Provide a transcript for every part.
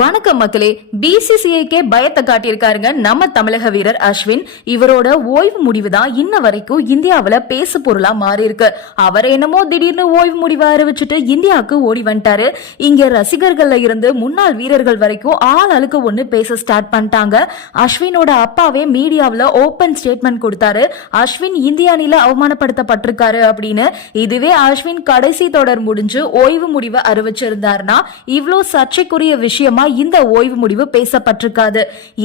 வணக்கம் மக்களே. பிசிசிஐக்கே பயத்தை காட்டியிருக்காருங்க நம்ம தமிழக வீரர் அஸ்வின். இவரோட ஓய்வு முடிவு தான் இன்ன வரைக்கும் இந்தியாவில பேசு பொருளா மாறி இருக்கு. அவர் என்னமோ திடீர்னு ஓய்வு முடிவை அறிவிச்சுட்டு இந்தியாவுக்கு ஓடி வந்துட்டாரு. இங்க ரசிகர்கள்ல இருந்து முன்னாள் வீரர்கள் வரைக்கும் ஆள் அழுக்க ஒண்ணு பேச ஸ்டார்ட் பண்ணிட்டாங்க. அஸ்வினோட அப்பாவே மீடியாவில ஓபன் ஸ்டேட்மெண்ட் கொடுத்தாரு. அஸ்வின் இந்திய அணில அவமானப்படுத்தப்பட்டிருக்காரு அப்படின்னு. இதுவே அஸ்வின் கடைசி தொடர் முடிஞ்சு ஓய்வு முடிவை அறிவிச்சிருந்தாருன்னா இவ்வளோ சர்ச்சைக்குரிய விஷயம் இந்த ஓய்வு முடிவு பேசப்பட்டிருக்காது.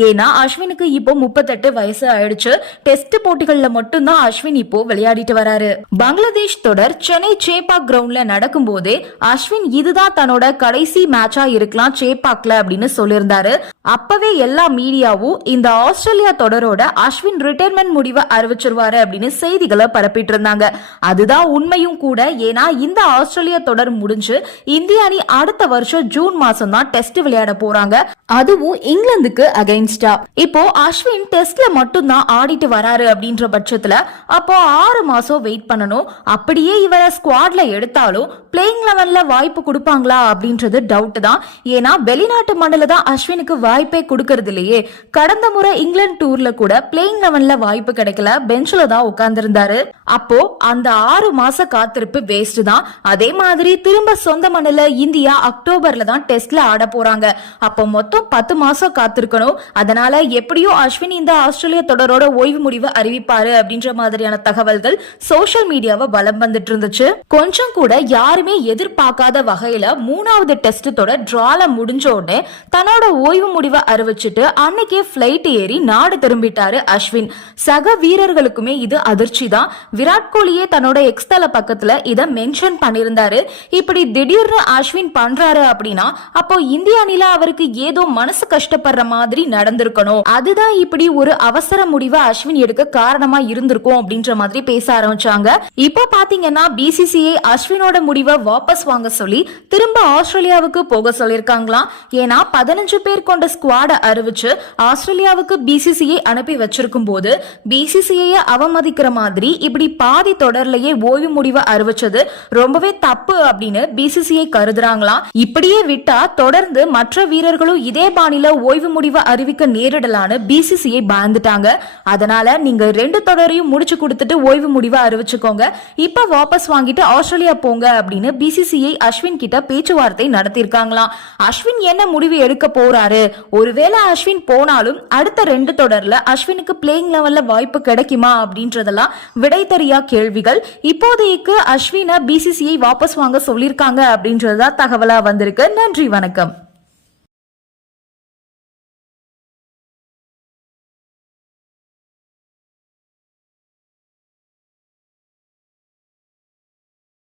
ஏன்னா அஸ்வினுக்கு இப்போ 38 வயசு ஆயிடுச்சு. டெஸ்ட் போட்டிகள்ல மட்டும்தான் அஸ்வின் இப்போ விளையாடிட்டு வராரு. பங்களாதேஷ் தொடர் சென்னை சேப்பாக் கிரவுண்ட்ல நடக்கும் போதே அஸ்வின் இதுதான் தன்னோட கடைசி மேட்சா இருக்கலாம் சேப்பாக்ல அப்படின்னு சொல்லியிருந்தாரு. அப்பவே எல்லா மீடியாவும் இந்த ஆஸ்திரேலியா தொடரோட அஸ்வின் ரிட்டையர்மெண்ட் முடிவை அறிவிச்சிருவாரு அப்படின்னு செய்திகளை பரப்பிட்டு இருந்தாங்க. அதுதான் உண்மையும் கூட. ஏன்னா இந்த ஆஸ்திரேலியா தொடர் முடிஞ்சு இந்திய அணி அடுத்த வருஷம் ஜூன் மாசம் தான் டெஸ்ட் விளையாட போறாங்க. அதுவும் இங்கிலாந்துக்கு அகைன்ஸ்டா. இப்போ அஸ்வின் டெஸ்ட்ல மட்டும் தான் ஆடிட்டு வராரு அப்படின்ற பட்சத்துல அப்போ 6 மாசம் வெயிட் பண்ணணும். அப்படியே இவரை ஸ்குவாட்ல எடுத்தாலும் பிளேயிங் லெவன்ல வாய்ப்பு கொடுப்பாங்களா அப்படின்றது டவுட் தான். ஏன்னா வெளிநாட்டு மண்டல தான் அஸ்வினுக்கு வாய்ப்பே கொடுக்கறது இல்லையே. கடந்த முறை இங்கிலாந்து டூர்ல கூட பிளேயிங் லெவன்ல வாய்ப்பு கிடைக்கல, பெஞ்ச்ல தான் உட்கார்ந்து இருந்தாரு. அப்போ அந்த 6 மாச காத்திருப்பு வேஸ்ட் தான். அதே மாதிரி திரும்ப சொந்த மண்டல இந்தியா அக்டோபர்ல தான் டெஸ்ட்ல ஆட போறாங்க. அப்போ மொத்தம் 10 மாசம் காத்திருக்கணும். அதனால எப்படியோ அஸ்வின் இந்த ஆஸ்திரேலியா தொடரோட ஓய்வு முடிவு அறிவிப்பாரு அப்படின்ற மாதிரியான தகவல்கள் சோசியல் மீடியாவை வலம் வந்துட்டு இருந்துச்சு. கொஞ்சம் கூட யாருமே எதிர்பார்க்காத வகையில 3வது டெஸ்ட் தொடர் டிரால முடிஞ்ச உடனே தன்னோட ஓய்வு முடிவை அறிவிச்சுட்டு அன்னைக்கே பிளைட் ஏறி நாடு திரும்பிட்டாரு அஸ்வின். சக வீரர்களுக்குமே இது அதிர்ச்சி தான். விராட் கோலியே தன்னோட எக்ஸ் தள பக்கத்துல இத மென்ஷன் பண்ணிருந்தாரு. இப்படி திடீர்னு அஸ்வின் பண்றாரு அப்படின்னா அப்போ இந்திய அணில அவருக்கு ஏதோ மனசு கஷ்டப்படுற மாதிரி நடந்திருக்கணும். அதுதான் இப்படி ஒரு அவசர முடிவை அஸ்வின் எடுக்க காரணமா இருந்திருக்கும் அப்படின்ற மாதிரி பேச ஆரம்பிச்சாங்க. இப்போ பாத்தீங்கன்னா பிசிசிஐ அஸ்வினோட முடிவை வாபஸ் வாங்க சொல்லி திரும்ப ஆஸ்திரேலியாவுக்கு போக சொல்லிருக்காங்களாம். ஏன்னா 15 பேர் கொண்ட ஸ்குவாட அறிவிச்சு ஆஸ்திரேலியாவுக்கு பிசிசிஐ அனுப்பி வச்சிருக்கும் போது பிசிசிஐ அவமதிக்கிற மாதிரி இப்படி பாதி தொடர்லயே ஓய்வு முடிவை அறிவிச்சது ரொம்பவே தப்பு அப்படின்னு பிசிசிஐ கருதுறாங்களாம். இப்படியே விட்டா தொடர்ந்து மற்ற வீரர்களும் இதே பாணியில ஓய்வு முடிவை அறிவிக்க நேரிடலான்னு பிசிசிஐ பயந்துட்டாங்க. அதனால நீங்க 2 தொடரையும் முடிச்சு கொடுத்துட்டு ஓய்வு முடிவை அறிவிச்சுக்கோங்க, இப்ப வாபஸ் வாங்கிட்டு ஆஸ்திரேலியா போங்க அப்படின்னு பிசிசிஐ அஸ்வின் கிட்ட பேச்சுவார்த்தை நடத்திருக்காங்களாம். அஸ்வின் என்ன முடிவு எடுக்க போறாரு? ஒருவேளை அஸ்வின் போனாலும் அடுத்த 2 தொடர்ல அஸ்வினுக்கு பிளேயிங் லெவல்ல வாய்ப்பு கிடைக்குமா அப்படின்றதெல்லாம் விடை தெரியா கேள்விகள். இப்போதைக்கு அஸ்வினை பிசிசிஐ வாபஸ் வாங்க சொல்லிருக்காங்க அப்படின்றதுதான் தகவலா வந்திருக்கு. நன்றி, வணக்கம்.